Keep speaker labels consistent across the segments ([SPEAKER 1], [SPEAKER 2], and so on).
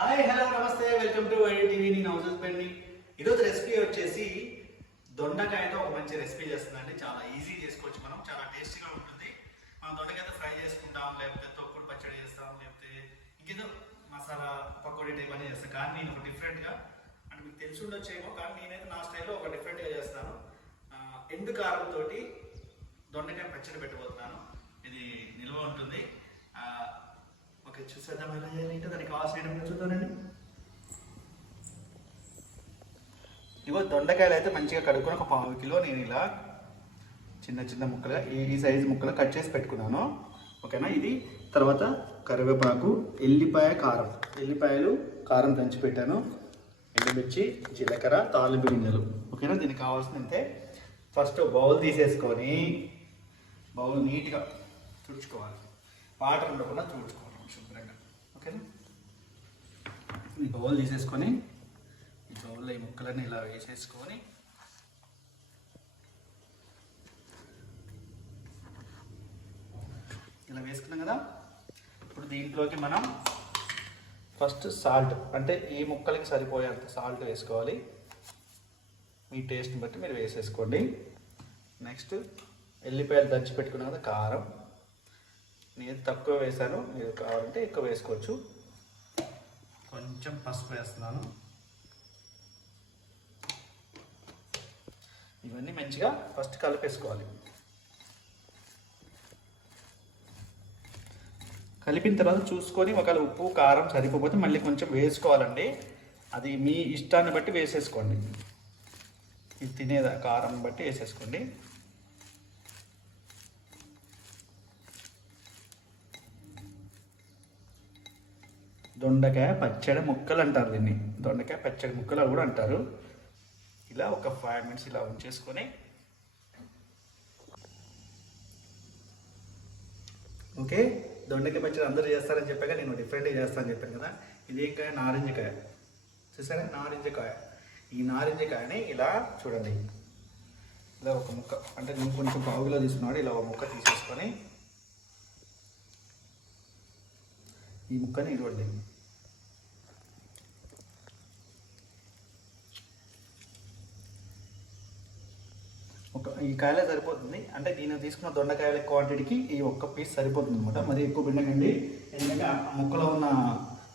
[SPEAKER 1] Hi hello నమస్తే. Welcome to Y D TV నేను house హస్బెండ్ని ఈరోజు రెసిపీ వచ్చేసి దొండకాయతో ఒక మంచి రెసిపీ చేస్తుందండి. చాలా ఈజీ చేసుకోవచ్చు మనం. చాలా టేస్టీగా ఉంటుంది. మనం దొండకాయతో ఫ్రై చేసుకుంటాం లేకపోతే తొక్కుడు పచ్చడి చేస్తాం లేకపోతే ఇంకేదో మసాలా పకోడీ టైప్ అని చేస్తాను కానీ నేను ఒక డిఫరెంట్గా అంటే మీకు తెలిసి ఉండొచ్చేమో కానీ నేనైతే నా స్టైల్లో ఒక డిఫరెంట్గా చేస్తాను. ఆ, ఎండు కారంతో దొండకాయ పచ్చడి పెట్టబోతున్నాను. ఇది నిల్వ ఉంటుంది. ఓకే చూసేద్దాం ఎలా చేయాలి ఏంటో. దానికి కావాల్సిన ఐటమ్ చూద్దానండి ఇగో దొండకాయలు అయితే మంచిగా కడుక్కొని ఒక పావు కిలో నేను ఇలా చిన్న చిన్న ముక్కలుగా ఈ సైజు ముక్కలు కట్ చేసి పెట్టుకున్నాను. ఓకేనా? ఇది తర్వాత కరివేపాకు ఎల్లిపాయ కారం. ఎల్లిపాయలు కారం దంచి పెట్టాను. ఎండుమిర్చి జీలకర్ర తాలింపు గింజలు. ఓకేనా? దీనికి కావాల్సిందంటే ఫస్ట్ బౌల్ తీసేసుకొని బౌల్ నీట్గా తుడుచుకోవాలి. వాటర్ ఉండకుండా తుడుచుకోవాలి. శుభ్రంగా ఓకేనా ఈ బౌల్ తీసేసుకొని ఈ బౌల్లో ఈ ముక్కలన్నీ ఇలా వేసేసుకొని ఇలా వేసుకున్నాం కదా? ఇప్పుడు దీంట్లోకి మనం ఫస్ట్ సాల్ట్ అంటే ఈ ముక్కలకి సరిపోయేంత సాల్ట్ వేసుకోవాలి. మీ టేస్ట్ని బట్టి మీరు వేసేసుకోండి. నెక్స్ట్ ఎల్లిపాయలు దంచి పెట్టుకున్నాం కదా కారం. నేను తక్కువ వేసాను మీరు కావాలంటే ఎక్కువ వేసుకోవచ్చు. కొంచెం పసుపు వేస్తున్నాను. ఇవన్నీ మంచిగా ఫస్ట్ కలిపేసుకోవాలి. కలిపిన తర్వాత చూసుకొని ఒకవేళ ఉప్పు కారం సరిపోతే మళ్ళీ కొంచెం వేసుకోవాలండి. అది మీ ఇష్టాన్ని బట్టి వేసేసుకోండి. ఇది తినేదా కారం బట్టి వేసేసుకోండి. దొండకాయ పచ్చడి ముక్కలు అంటారు దీన్ని. దొండకాయ పచ్చడి ముక్కలు కూడా అంటారు. ఇలా ఒక ఫైవ్ మినిట్స్ ఇలా ఉంచేసుకొని ఓకే? దొండకాయ పచ్చడి అందరూ చేస్తారని చెప్పాక నేను డిఫరెంట్గా చేస్తానని చెప్పాను కదా. ఇదేం కాయ? నారింజకాయ. చూసారా? నారింజకాయ. ఈ నారింజకాయని ఇలా చూడండి. ఇలా ఒక ముక్క. అంటే నేను కొంచెం బాగులో తీసుకున్నాడు ఇలా ఒక ముక్క తీసేసుకొని ఈ ముక్కని ఇవ్వండి ఒక ఈ కాయలే సరిపోతుంది. అంటే నేను తీసుకున్న దొండకాయల క్వాంటిటీకి ఈ ఒక్క పీస్ సరిపోతుంది అనమాట మరి ఎక్కువ పిండకండి. ఎందుకంటే ఆ ముక్కలో ఉన్న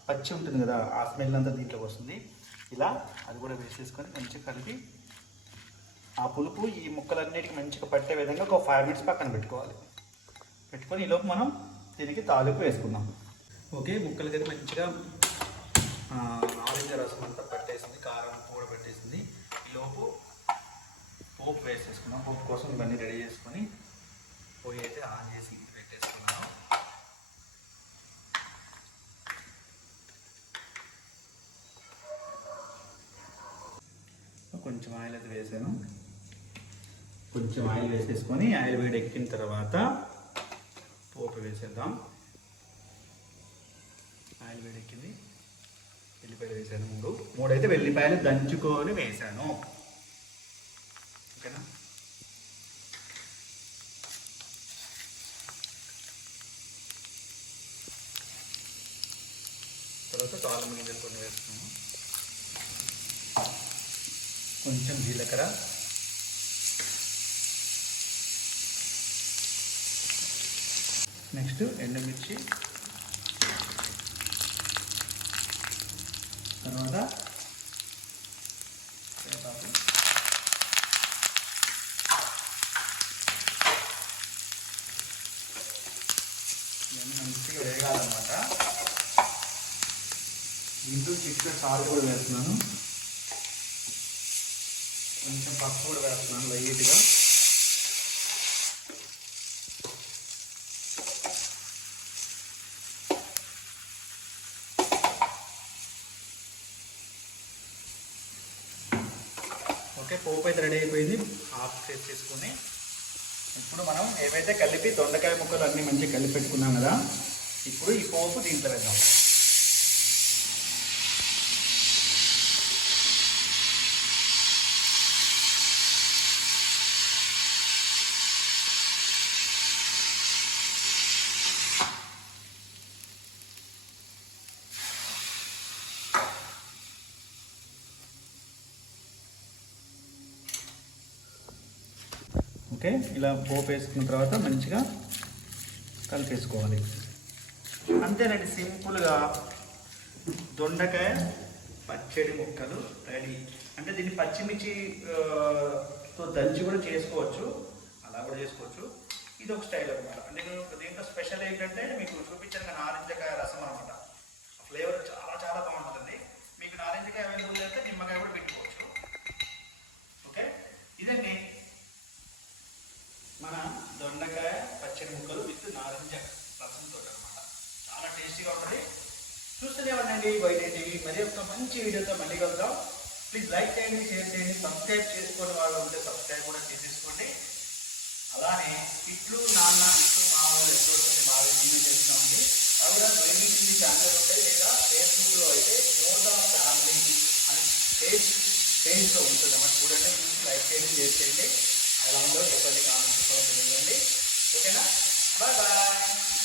[SPEAKER 1] పచ్చి ఉంటుంది కదా ఆ స్మెల్ అంతా దీంట్లోకి వస్తుంది. ఇలా అది కూడా వేసేసుకొని మంచిగా కలిపి ఆ పులుపు ఈ ముక్కలన్నిటికి మంచిగా పట్టే విధంగా ఒక ఫైవ్ మినిట్స్ పక్కన పెట్టుకోవాలి. పెట్టుకొని ఈలోపు మనం దీనికి తాలింపు వేసుకుందాం. ఓకే ముక్కలకి అయితే మంచిగా ఆ, నారింజ రసం అంతా పట్టేసింది కారం కూడా పెట్టేసింది. ఈలోపు పోపు వేసేసుకున్నాం. పోపు కోసం ఇవన్నీ రెడీ చేసుకొని పొయ్యి అయితే ఆన్ చేసి పెట్టేసుకున్నాను కొంచెం ఆయిల్ అయితే వేసాను. కొంచెం ఆయిల్ వేసేసుకొని ఆయిల్ వేడి ఎక్కిన తర్వాత పోపు వేసేద్దాం. ఆయిల్ వేడి ఎక్కింది. వెల్లిపాయలు వేసాను మూడు. మూడు అయితే వెల్లిపాయలు దంచుకొని వేసాను. ఓకేనా? తర్వాత తాళం గింజలు కొన్ని వేసుకున్నాము కొంచెం జీలకర్ర. నెక్స్ట్ ఎండుమిర్చి. తర్వాత కరివేపాకు ఇవన్నీ మంచిగా వేగాలన్నమాట దీంట్లో చిక్క సాల్ట్ కూడా వేస్తున్నాను. కొంచెం పప్పు కూడా వేస్తున్నాను లైట్గా. ఓకే పోపు అయితే రెడీ అయిపోయింది. ఆఫ్ చేసుకుని ఇప్పుడు మనం ఏవైతే కలిపి దొండకాయ ముక్కలు అన్నీ మంచిగా కలిపి పెట్టుకున్నాం కదా ఇప్పుడు ఈ పోపు దీంట్లో వేద్దాం. ఓకే ఇలా పోపు వేసుకున్న తర్వాత మంచిగా కలిపేసుకోవాలి. అంతేనండి సింపుల్గా దొండకాయ పచ్చడి ముక్కలు రెడీ. అంటే దీన్ని పచ్చిమిర్చి తో దంచి కూడా చేసుకోవచ్చు అలా కూడా చేసుకోవచ్చు. ఇది ఒక స్టైల్ అనమాట అంటే నేను దీంట్లో స్పెషల్ ఏంటంటే మీకు చూపించాను నారింజకాయ రసం అనమాట ఫ్లేవర్ చాలా చాలా బాగుంటుంది మీకు నారింజకాయ అవైలబుల్ అయితే నిమ్మకాయ కూడా పెట్టుకోవచ్చు. ఓకే? ఇదండి మన దొండకాయ పచ్చడి ముక్కలు విత్ నారింజ రసంతో అనమాట చాలా టేస్టీగా ఉంటుంది. చూస్తూనే ఉండండి బయట టీవీ. మరి ఒక మంచి వీడియోతో మళ్ళీ కలుద్దాం. ప్లీజ్ లైక్ చేయండి షేర్ చేయండి సబ్స్క్రైబ్ చేసుకుని వాళ్ళు ఉంటే సబ్స్క్రైబ్ కూడా చేసేసుకోండి. అలానే ఇట్లు నాన్న ఇట్లు మామూలు ఎప్పుడు బాగా వీడియో చేస్తామండి అవి కూడా బయటి టీవీ ఛానల్ ఉంటాయి లేదా ఫేస్బుక్లో అయితే నోదా ఫ్యామిలీ అని పేజ్ పేజ్లో ఉంటుంది అన్నమాట చూడండి చూసి లైక్ చేయండి షేర్ చేయండి. ఎలా ఉందో చెప్పండి కామెంట్స్ ఓకేనా? Bye bye.